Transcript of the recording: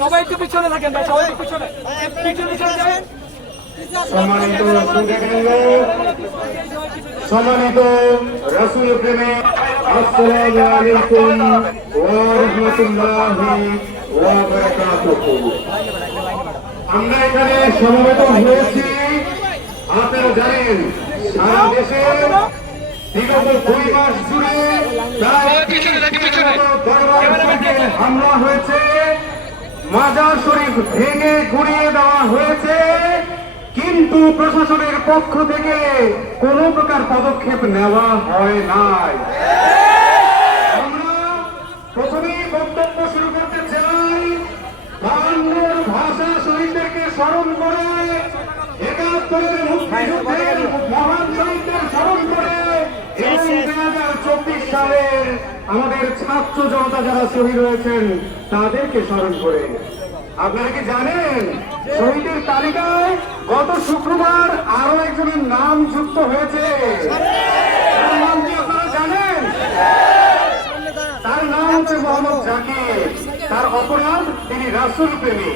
সবাই একটু পিছনে থাকেন ভাই, সবাই একটু পিছনে পিছনে যান। সম্মানিত সুধীবৃন্দ, সম্মানিত রাসূল প্রেমী, আসসালামু আলাইকুম ওয়া রাহমাতুল্লাহি ওয়া বারাকাতুহু। আমরা এখানে সমবেত হয়েছি, আপনারা জানেন সারা দেশে বিগত 2 মাস জুড়ে প্রায় দরবার শরীফে হামলা হয়েছে, মাজার শরীফ ভেঙে গুঁড়িয়ে দেওয়া হয়েছে, কিন্তু প্রশাসনের পক্ষ থেকে কোনো প্রকার পদক্ষেপ নেওয়া হয় নাই। আমরা প্রথমেই বক্তব্য শুরু করতে চাই বাংলার ভাষা শহীদদেরকে স্মরণ করে, ৭১-এর মুক্তিযুদ্ধের মহান শহীদদের স্মরণ করে এবং ২০২৪ সালের আমাদের ছাত্র জনতা যারা শহীদ হয়েছেন তাদেরকে স্মরণ করে। আপনারা কি জানেন শহীদের তালিকায় গত শুক্রবার আরো একজনের নাম যুক্ত হয়েছে? তার নাম কি আপনারা জানেন? তার নাম হচ্ছে মোহাম্মদ জাকির। তার অপরাধ তিনি রাসূল প্রেমী।